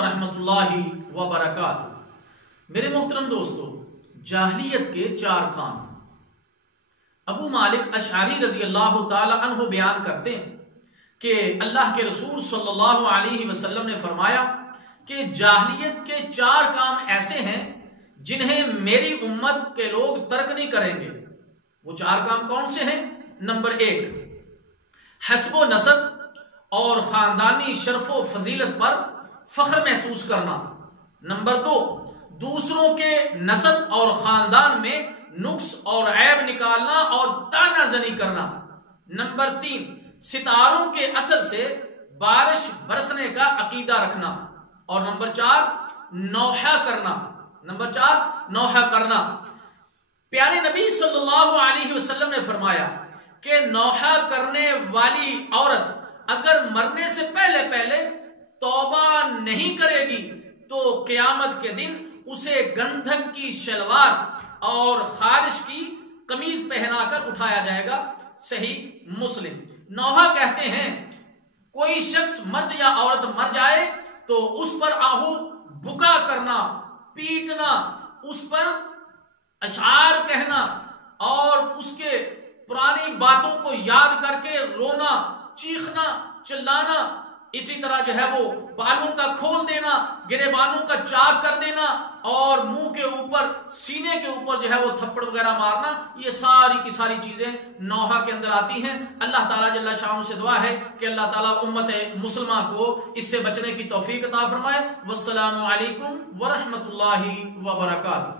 ورحمۃ اللہ وبرکاتہ۔ میرے محترم دوستو، جاہلیت کے 4 کام ابو مالک اشعری رضی اللہ تعالی عنہ بیان کرتے ہیں کہ اللہ کے رسول صلی اللہ علیہ وسلم نے فرمایا کہ جاہلیت کے 4 کام ایسے ہیں جنہیں میری امت کے لوگ ترک نہیں کریں گے۔ وہ 4 کام کون سے ہیں؟ نمبر 1، حسب و نسب اور خاندانی شرف و فضیلت پر فخر محسوس کرنا۔ نمبر 2، دوسروں کے نسب اور خاندان میں نقص اور عیب نکالنا اور طعنہ زنی کرنا۔ نمبر 3، ستاروں کے اثر سے بارش برسنے کا عقیدہ رکھنا۔ اور نمبر 4، نوحہ کرنا۔ نمبر 4، نوحہ کرنا۔ پیارے نبی صلی اللہ علیہ وسلم نے فرمایا کہ نوحہ کرنے والی عورت اگر مرنے سے پہلے توبہ نہیں کرے گی تو قیامت کے دن اسے گندھک کی شلوار اور خارش کی قمیض پہنا کر اٹھایا جائے گا۔ صحیح مسلم۔ نوحہ کہتے ہیں کوئی شخص مرد یا عورت مر جائے تو اس پر آہو بکا کرنا، پیٹنا، اس پر اشعار کہنا اور اس کے پرانی باتوں کو یاد کر کے رونا، چیخنا، چلانا، اسی طرح جو ہے وہ بالوں کا کھول دینا، گریبانوں کا چاک کر دینا اور منہ کے اوپر، سینے کے اوپر جو ہے وہ تھپڑ وغیرہ مارنا، یہ ساری کی ساری چیزیں نوحہ کے اندر آتی ہیں۔ اللہ تعالیٰ جل شانہ سے دعا ہے کہ اللہ تعالیٰ امت مسلمہ کو اس سے بچنے کی توفیق عطا فرمائے۔ والسلام علیکم ورحمۃ اللہ وبرکاتہ۔